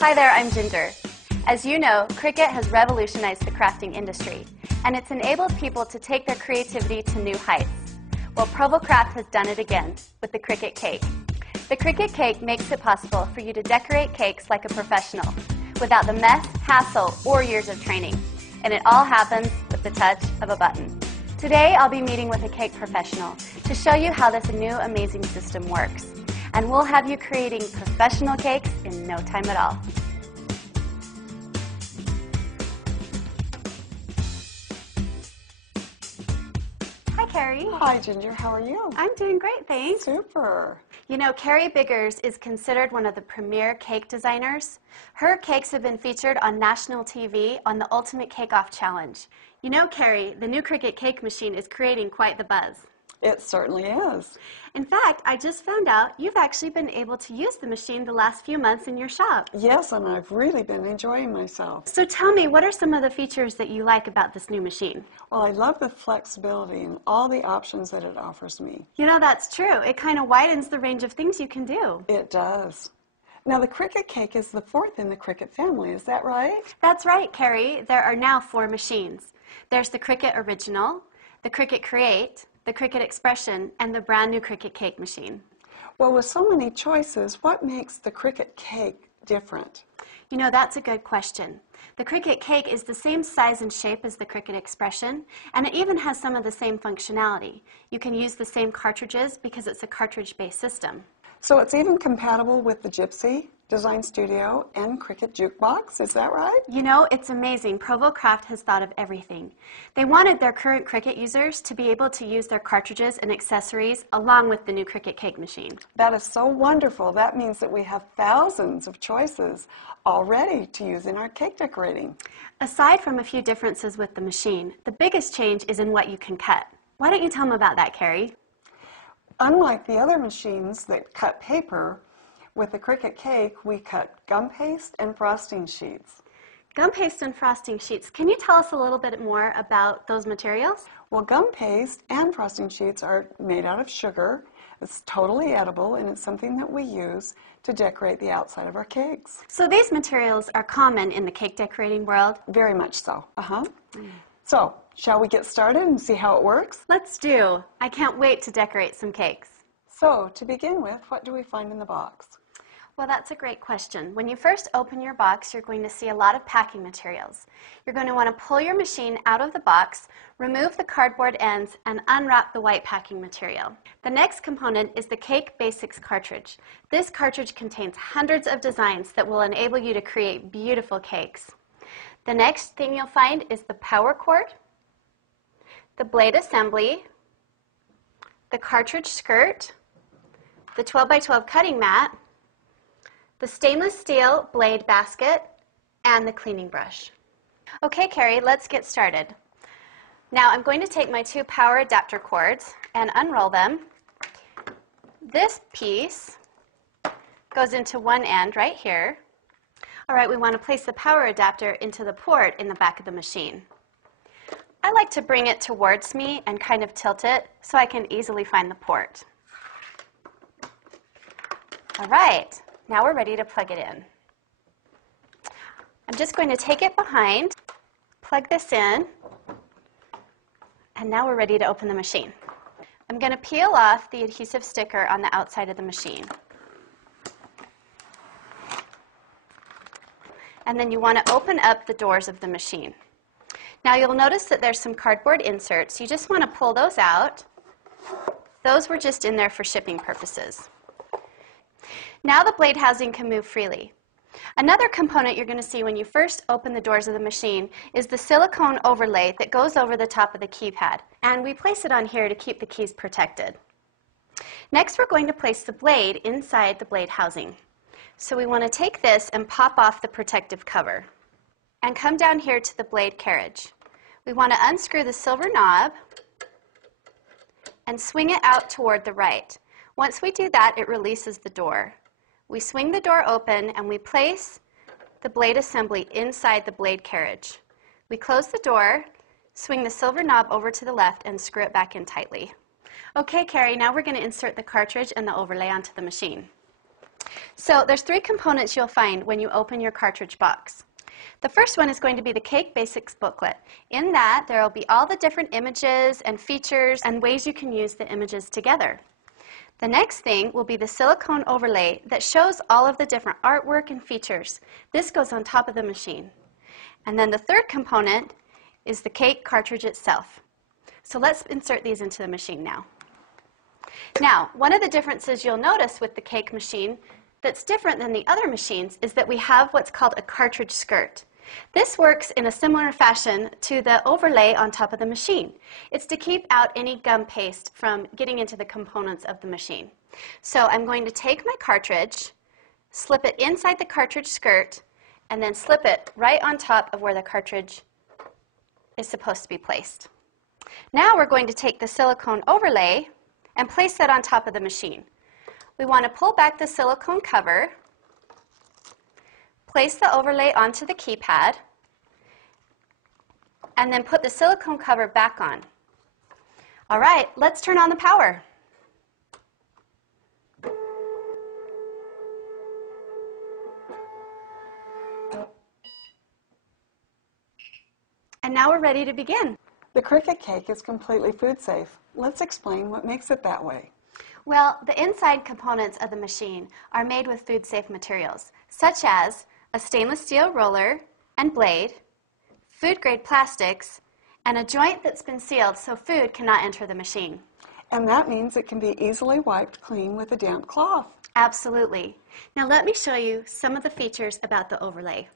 Hi there, I'm Ginger. As you know, Cricut has revolutionized the crafting industry, and it's enabled people to take their creativity to new heights. Well, Provo Craft has done it again with the Cricut Cake. The Cricut Cake makes it possible for you to decorate cakes like a professional, without the mess, hassle, or years of training. And it all happens with the touch of a button. Today, I'll be meeting with a cake professional to show you how this new amazing system works. And we'll have you creating professional cakes in no time at all. Hi, Carrie. Hi, Ginger. How are you? I'm doing great, thanks. Super. You know, Carrie Biggers is considered one of the premier cake designers. Her cakes have been featured on national TV on the Ultimate Cake Off Challenge. You know, Carrie, the new Cricut cake machine is creating quite the buzz. It certainly is. In fact, I just found out you've actually been able to use the machine the last few months in your shop. Yes, and I've really been enjoying myself. So tell me, what are some of the features that you like about this new machine? Well, I love the flexibility and all the options that it offers me. You know, that's true. It kind of widens the range of things you can do. It does. Now, the Cricut Cake is the fourth in the Cricut family, is that right? That's right, Carrie. There are now 4 machines. There's the Cricut Original, the Cricut Create, the Cricut Expression, and the brand new Cricut Cake machine. Well, with so many choices, what makes the Cricut Cake different? You know, that's a good question. The Cricut Cake is the same size and shape as the Cricut Expression, and it even has some of the same functionality. You can use the same cartridges because it's a cartridge-based system. So it's even compatible with the Gypsy, Design Studio, and Cricut Jukebox, is that right? You know, it's amazing. Provo Craft has thought of everything. They wanted their current Cricut users to be able to use their cartridges and accessories along with the new Cricut Cake machine. That is so wonderful. That means that we have thousands of choices already to use in our cake decorating. Aside from a few differences with the machine, the biggest change is in what you can cut. Why don't you tell them about that, Carrie? Unlike the other machines that cut paper, with the Cricut Cake, we cut gum paste and frosting sheets. Gum paste and frosting sheets. Can you tell us a little bit more about those materials? Well, gum paste and frosting sheets are made out of sugar. It's totally edible, and it's something that we use to decorate the outside of our cakes. So these materials are common in the cake decorating world? Very much so. So, shall we get started and see how it works? Let's do. I can't wait to decorate some cakes. So, to begin with, what do we find in the box? Well, that's a great question. When you first open your box, you're going to see a lot of packing materials. You're going to want to pull your machine out of the box, remove the cardboard ends, and unwrap the white packing material. The next component is the Cake Basics cartridge. This cartridge contains hundreds of designs that will enable you to create beautiful cakes. The next thing you'll find is the power cord, the blade assembly, the cartridge skirt, the 12 by 12 cutting mat, the stainless steel blade basket, and the cleaning brush. Okay, Carrie, let's get started. Now I'm going to take my 2 power adapter cords and unroll them. This piece goes into one end right here. All right, we want to place the power adapter into the port in the back of the machine. I like to bring it towards me and kind of tilt it so I can easily find the port. All right. Now we're ready to plug it in. I'm just going to take it behind, plug this in, and now we're ready to open the machine. I'm going to peel off the adhesive sticker on the outside of the machine. And then you want to open up the doors of the machine. Now you'll notice that there's some cardboard inserts. You just want to pull those out. Those were just in there for shipping purposes. Now the blade housing can move freely. Another component you're going to see when you first open the doors of the machine is the silicone overlay that goes over the top of the keypad, and we place it on here to keep the keys protected. Next, we're going to place the blade inside the blade housing. So we want to take this and pop off the protective cover and come down here to the blade carriage. We want to unscrew the silver knob and swing it out toward the right. Once we do that, it releases the door. We swing the door open and we place the blade assembly inside the blade carriage. We close the door, swing the silver knob over to the left, and screw it back in tightly. Okay, Carrie, now we're going to insert the cartridge and the overlay onto the machine. So there's three components you'll find when you open your cartridge box. The first one is going to be the Cake Basics booklet. In that, there will be all the different images and features and ways you can use the images together. The next thing will be the silicone overlay that shows all of the different artwork and features. This goes on top of the machine. And then the third component is the cake cartridge itself. So let's insert these into the machine now. Now, one of the differences you'll notice with the cake machine that's different than the other machines is that we have what's called a cartridge skirt. This works in a similar fashion to the overlay on top of the machine. It's to keep out any gum paste from getting into the components of the machine. So I'm going to take my cartridge, slip it inside the cartridge skirt, and then slip it right on top of where the cartridge is supposed to be placed. Now we're going to take the silicone overlay and place that on top of the machine. We want to pull back the silicone cover, place the overlay onto the keypad, and then put the silicone cover back on. All right, let's turn on the power. And now we're ready to begin. The Cricut cake is completely food safe. Let's explain what makes it that way. Well, the inside components of the machine are made with food-safe materials, such as a stainless steel roller and blade, food-grade plastics, and a joint that's been sealed so food cannot enter the machine. And that means it can be easily wiped clean with a damp cloth. Absolutely. Now let me show you some of the features about the overlay.